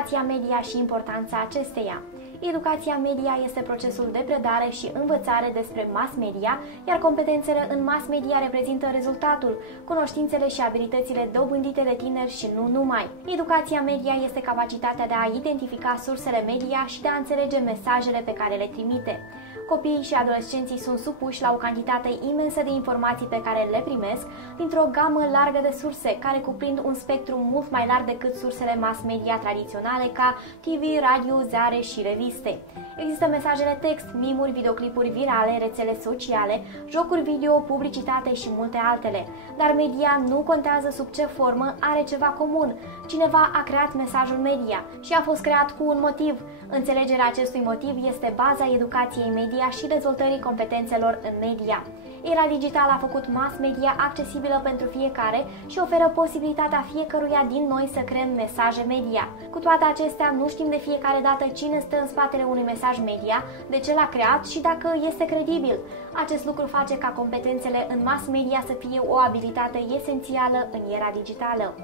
educația media și importanța acesteia. Educația media este procesul de predare și învățare despre mass media, iar competențele în mass media reprezintă rezultatul, cunoștințele și abilitățile dobândite de tineri și nu numai. Educația media este capacitatea de a identifica sursele media și de a înțelege mesajele pe care le trimite. Copiii și adolescenții sunt supuși la o cantitate imensă de informații pe care le primesc dintr-o gamă largă de surse, care cuprind un spectru mult mai larg decât sursele mass media tradiționale ca TV, radio, ziare și reviste. Există mesajele text, mimuri, videoclipuri virale, rețele sociale, jocuri video, publicitate și multe altele. Dar media nu contează sub ce formă, are ceva comun. Cineva a creat mesajul media și a fost creat cu un motiv. Înțelegerea acestui motiv este baza educației media și dezvoltării competențelor în media. Era digitală a făcut mass media accesibilă pentru fiecare și oferă posibilitatea fiecăruia din noi să creăm mesaje media. Cu toate acestea, nu știm de fiecare dată cine stă în spatele unui mesaj media, de ce l-a creat și dacă este credibil. Acest lucru face ca competențele în mass media să fie o abilitate esențială în era digitală.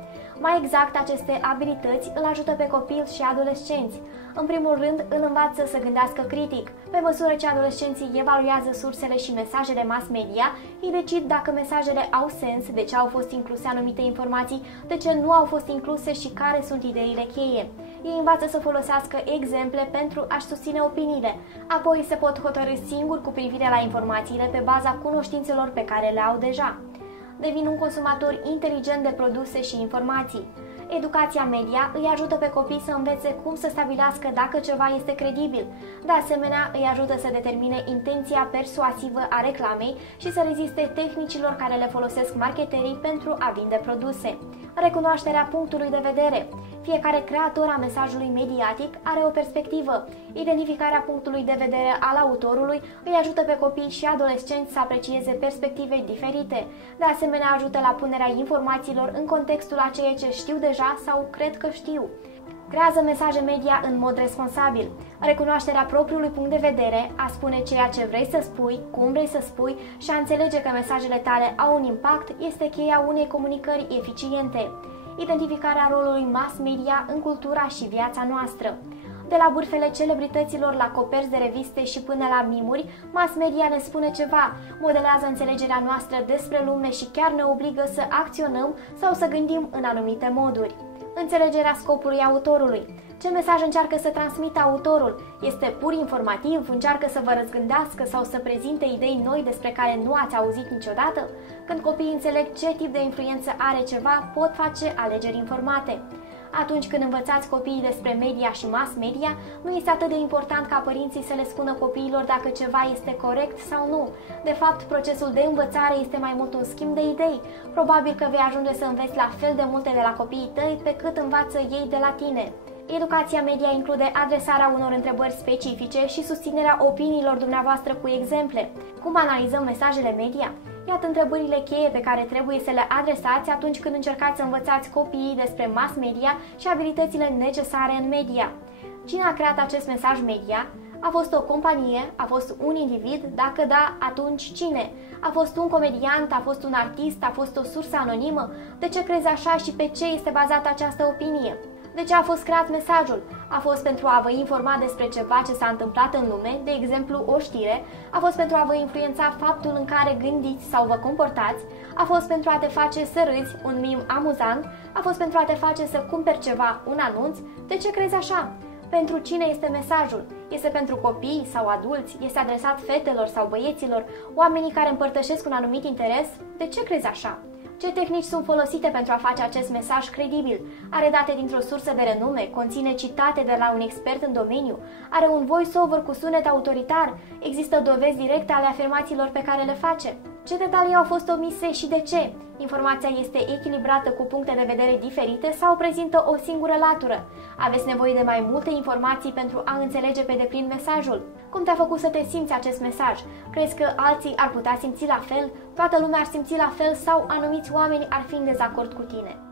Mai exact, aceste abilități îl ajută pe copil și adolescenți. În primul rând, îl învață să gândească critic. Pe măsură ce adolescenții evaluează sursele și mesajele mass media, ei decid dacă mesajele au sens, de ce au fost incluse anumite informații, de ce nu au fost incluse și care sunt ideile cheie. Ei învață să folosească exemple pentru a-și susține opiniile. Apoi se pot hotărî singuri cu privire la informațiile pe baza cunoștințelor pe care le au deja. Devin un consumator inteligent de produse și informații. Educația media îi ajută pe copii să învețe cum să stabilească dacă ceva este credibil. De asemenea, îi ajută să determine intenția persuasivă a reclamei și să reziste tehnicilor care le folosesc marketerii pentru a vinde produse. Recunoașterea punctului de vedere. Fiecare creator a mesajului mediatic are o perspectivă. Identificarea punctului de vedere al autorului îi ajută pe copii și adolescenți să aprecieze perspective diferite. De asemenea, ajută la punerea informațiilor în contextul a ceea ce știu deja sau cred că știu. Creează mesaje media în mod responsabil. Recunoașterea propriului punct de vedere, a spune ceea ce vrei să spui, cum vrei să spui și a înțelege că mesajele tale au un impact este cheia unei comunicări eficiente. Identificarea rolului mass media în cultura și viața noastră. De la bârfele celebrităților la coperți de reviste și până la mimuri, mass media ne spune ceva, modelează înțelegerea noastră despre lume și chiar ne obligă să acționăm sau să gândim în anumite moduri. Înțelegerea scopului autorului. Ce mesaj încearcă să transmită autorul? Este pur informativ? Încearcă să vă răzgândească sau să prezinte idei noi despre care nu ați auzit niciodată? Când copiii înțeleg ce tip de influență are ceva, pot face alegeri informate. Atunci când învățați copiii despre media și mass media, nu este atât de important ca părinții să le spună copiilor dacă ceva este corect sau nu. De fapt, procesul de învățare este mai mult un schimb de idei. Probabil că vei ajunge să înveți la fel de multe de la copiii tăi pe cât învață ei de la tine. Educația media include adresarea unor întrebări specifice și susținerea opiniilor dumneavoastră cu exemple. Cum analizăm mesajele media? Iată întrebările cheie pe care trebuie să le adresați atunci când încercați să învățați copiii despre mass media și abilitățile necesare în media. Cine a creat acest mesaj media? A fost o companie? A fost un individ? Dacă da, atunci cine? A fost un comediant? A fost un artist? A fost o sursă anonimă? De ce crezi așa și pe ce este bazată această opinie? De ce a fost creat mesajul? A fost pentru a vă informa despre ceva ce s-a întâmplat în lume, de exemplu o știre, a fost pentru a vă influența faptul în care gândiți sau vă comportați, a fost pentru a te face să râzi, un mim amuzant, a fost pentru a te face să cumperi ceva, un anunț. De ce crezi așa? Pentru cine este mesajul? Este pentru copii sau adulți? Este adresat fetelor sau băieților? Oamenii care împărtășesc un anumit interes? De ce crezi așa? Ce tehnici sunt folosite pentru a face acest mesaj credibil? Are date dintr-o sursă de renume? Conține citate de la un expert în domeniu? Are un voice-over cu sunet autoritar? Există dovezi directe ale afirmațiilor pe care le face? Ce detalii au fost omise și de ce? Informația este echilibrată cu puncte de vedere diferite sau prezintă o singură latură? Aveți nevoie de mai multe informații pentru a înțelege pe deplin mesajul? Cum te-a făcut să te simți acest mesaj? Crezi că alții ar putea simți la fel? Toată lumea ar simți la fel sau anumiți oameni ar fi în dezacord cu tine?